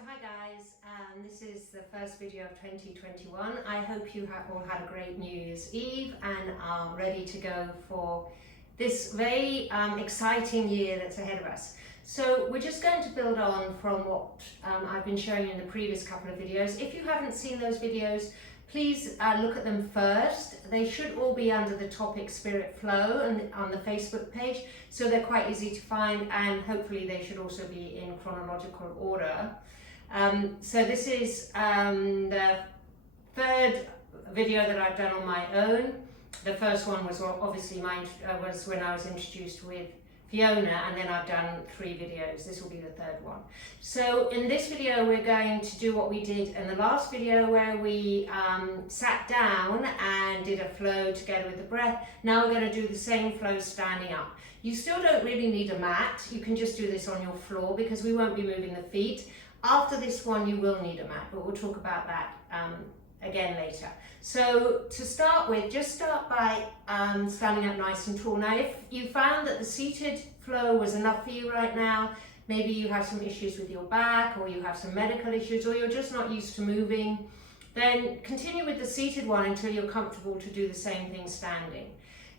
So hi guys, this is the first video of 2021. I hope you have all had a great New Year's Eve and are ready to go for this very exciting year that's ahead of us. So we're just going to build on from what I've been showing you in the previous couple of videos. If you haven't seen those videos, please look at them first. They should all be under the topic Spirit Flow and on the Facebook page, so they're quite easy to find, and hopefully they should also be in chronological order. So this is the third video that I've done on my own. The first one was obviously mine, was when I was introduced with Fiona, and then I've done 3 videos. This will be the third one. So in this video we're going to do what we did in the last video, where we sat down and did a flow together with the breath. Now we're going to do the same flow standing up. You still don't really need a mat. You can just do this on your floor because we won't be moving the feet. After this one you will need a mat, but we'll talk about that again later. So to start with, just start by standing up nice and tall. Now if you found that the seated flow was enough for you right now, maybe you have some issues with your back, or you have some medical issues, or you're just not used to moving, then continue with the seated one until you're comfortable to do the same thing standing.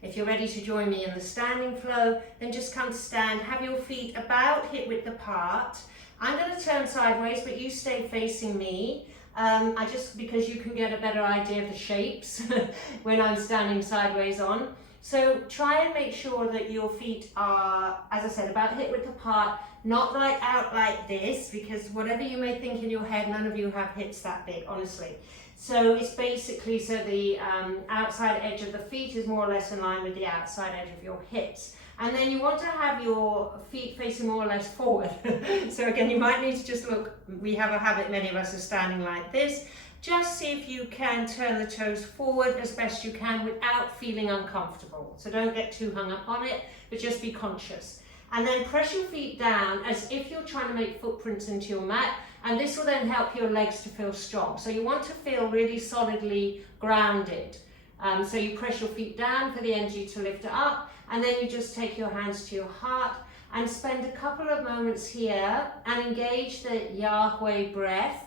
If you're ready to join me in the standing flow, then just come to stand, have your feet about hip width apart. I'm going to turn sideways, but you stay facing me. Because you can get a better idea of the shapes when I'm standing sideways on. So try and make sure that your feet are, as I said, about hip width apart, not like out like this, because whatever you may think in your head, none of you have hips that big, honestly. So it's basically so the outside edge of the feet is more or less in line with the outside edge of your hips. And then you want to have your feet facing more or less forward. So again, you might need to just look. We have a habit, many of us are standing like this. Just see if you can turn the toes forward as best you can without feeling uncomfortable. So don't get too hung up on it, but just be conscious. And then press your feet down as if you're trying to make footprints into your mat. And this will then help your legs to feel strong. So you want to feel really solidly grounded. So you press your feet down for the energy to lift it up. And then you just take your hands to your heart and spend a couple of moments here and engage the YahWeh breath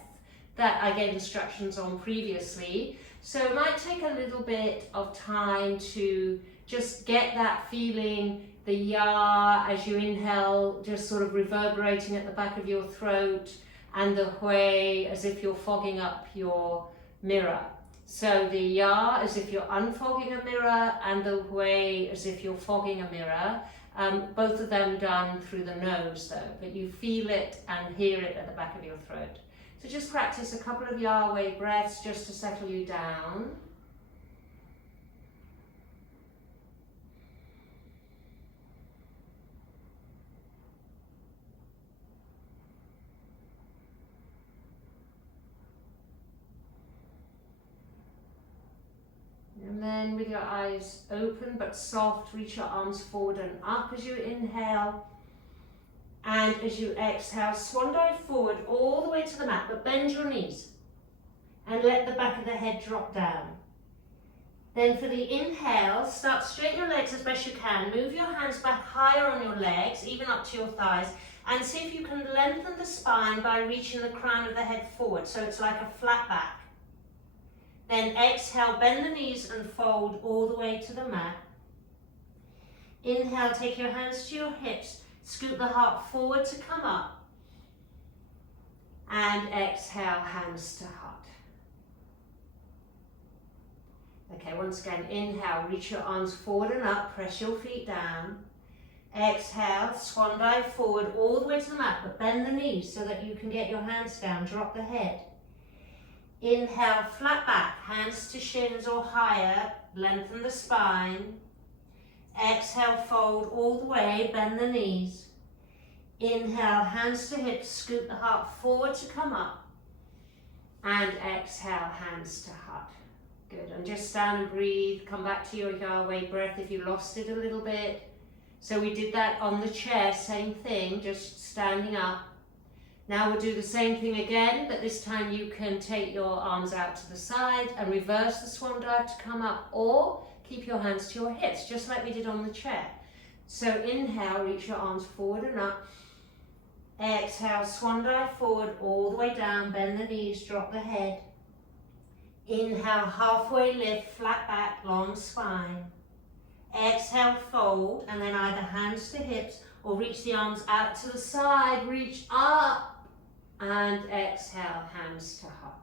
that I gave instructions on previously. So it might take a little bit of time to just get that feeling, the Yah as you inhale, just sort of reverberating at the back of your throat, and the Hui as if you're fogging up your mirror. So the Yah as if you're unfogging a mirror, and the Hui as if you're fogging a mirror. Both of them done through the nose though, but you feel it and hear it at the back of your throat. So just practice a couple of YahWeh breaths just to settle you down. And then with your eyes open but soft, reach your arms forward and up as you inhale. And as you exhale, swan dive forward all the way to the mat, but bend your knees and let the back of the head drop down. Then for the inhale, start straighten your legs as best you can. Move your hands back higher on your legs, even up to your thighs, and see if you can lengthen the spine by reaching the crown of the head forward, so it's like a flat back. Then exhale, bend the knees and fold all the way to the mat. Inhale, take your hands to your hips, scoot the heart forward to come up. And exhale, hands to heart. Okay, once again, inhale, reach your arms forward and up, press your feet down. Exhale, swan dive forward all the way to the mat, but bend the knees so that you can get your hands down, drop the head. Inhale, flat back, hands to shins or higher, lengthen the spine. Exhale, fold all the way, bend the knees. Inhale, hands to hips, scoot the heart forward to come up. And exhale, hands to heart. Good, and just stand and breathe, come back to your YahWeh breath if you lost it a little bit. So we did that on the chair, same thing, just standing up. Now we'll do the same thing again, but this time you can take your arms out to the side and reverse the swan dive to come up, or keep your hands to your hips, just like we did on the chair. So inhale, reach your arms forward and up. Exhale, swan dive forward all the way down, bend the knees, drop the head. Inhale, halfway lift, flat back, long spine. Exhale, fold, and then either hands to hips or reach the arms out to the side, reach up, and exhale, hands to heart.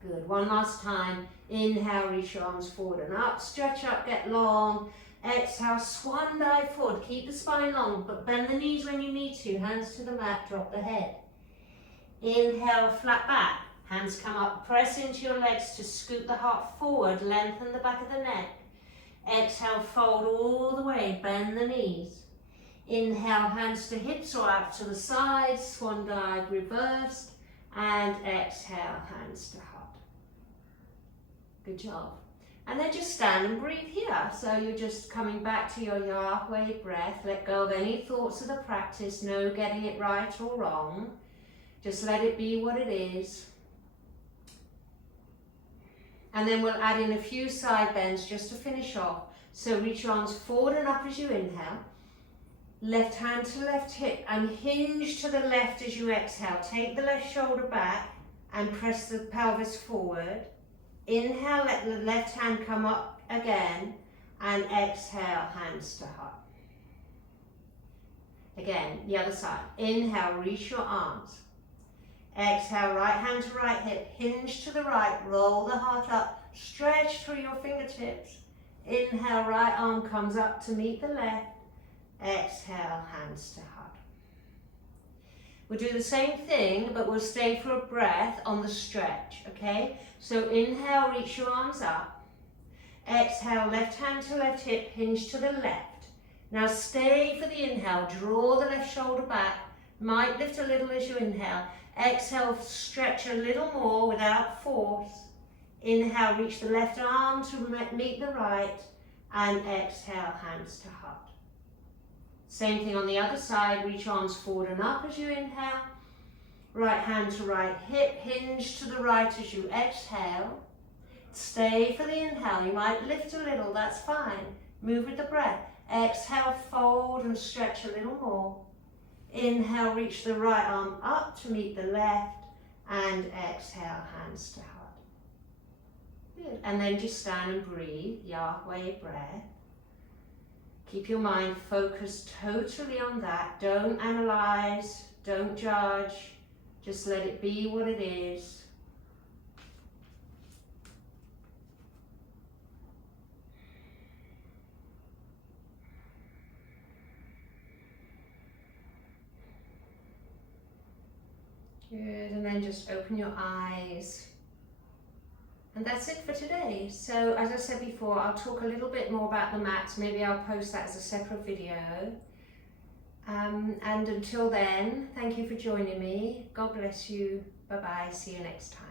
Good, one last time. Inhale, reach your arms forward and up, stretch up, get long. Exhale, swan dive forward, keep the spine long, but bend the knees when you need to, hands to the mat, drop the head. Inhale, flat back, hands come up, press into your legs to scoot the heart forward, lengthen the back of the neck. Exhale, fold all the way, bend the knees. Inhale, hands to hips or out to the sides, swan dive, reversed, and exhale, hands to heart. Good job. And then just stand and breathe here. So you're just coming back to your YahWeh breath. Let go of any thoughts of the practice, no getting it right or wrong. Just let it be what it is. And then we'll add in a few side bends just to finish off. So reach your arms forward and up as you inhale. Left hand to left hip and hinge to the left as you exhale. Take the left shoulder back and press the pelvis forward. Inhale, let the left hand come up again, and exhale, hands to heart. Again, the other side. Inhale, reach your arms. Exhale, right hand to right hip, hinge to the right, roll the heart up, stretch through your fingertips. Inhale, right arm comes up to meet the left. Exhale, hands to heart. We'll do the same thing, but we'll stay for a breath on the stretch, okay? So inhale, reach your arms up. Exhale, left hand to left hip, hinge to the left. Now stay for the inhale, draw the left shoulder back, might lift a little as you inhale. Exhale, stretch a little more without force. Inhale, reach the left arm to meet the right, and exhale, hands to heart. Same thing on the other side, reach arms forward and up as you inhale. Right hand to right hip, hinge to the right as you exhale. Stay for the inhale, you might lift a little, that's fine. Move with the breath. Exhale, fold and stretch a little more. Inhale, reach the right arm up to meet the left, and exhale, hands to heart. Good. And then just stand and breathe, YahWeh breath. Keep your mind focused totally on that. Don't analyze, don't judge, just let it be what it is. Good, and then just open your eyes. And that's it for today. So as I said before, I'll talk a little bit more about the mats. Maybe I'll post that as a separate video. And until then, thank you for joining me. God bless you. Bye-bye. See you next time.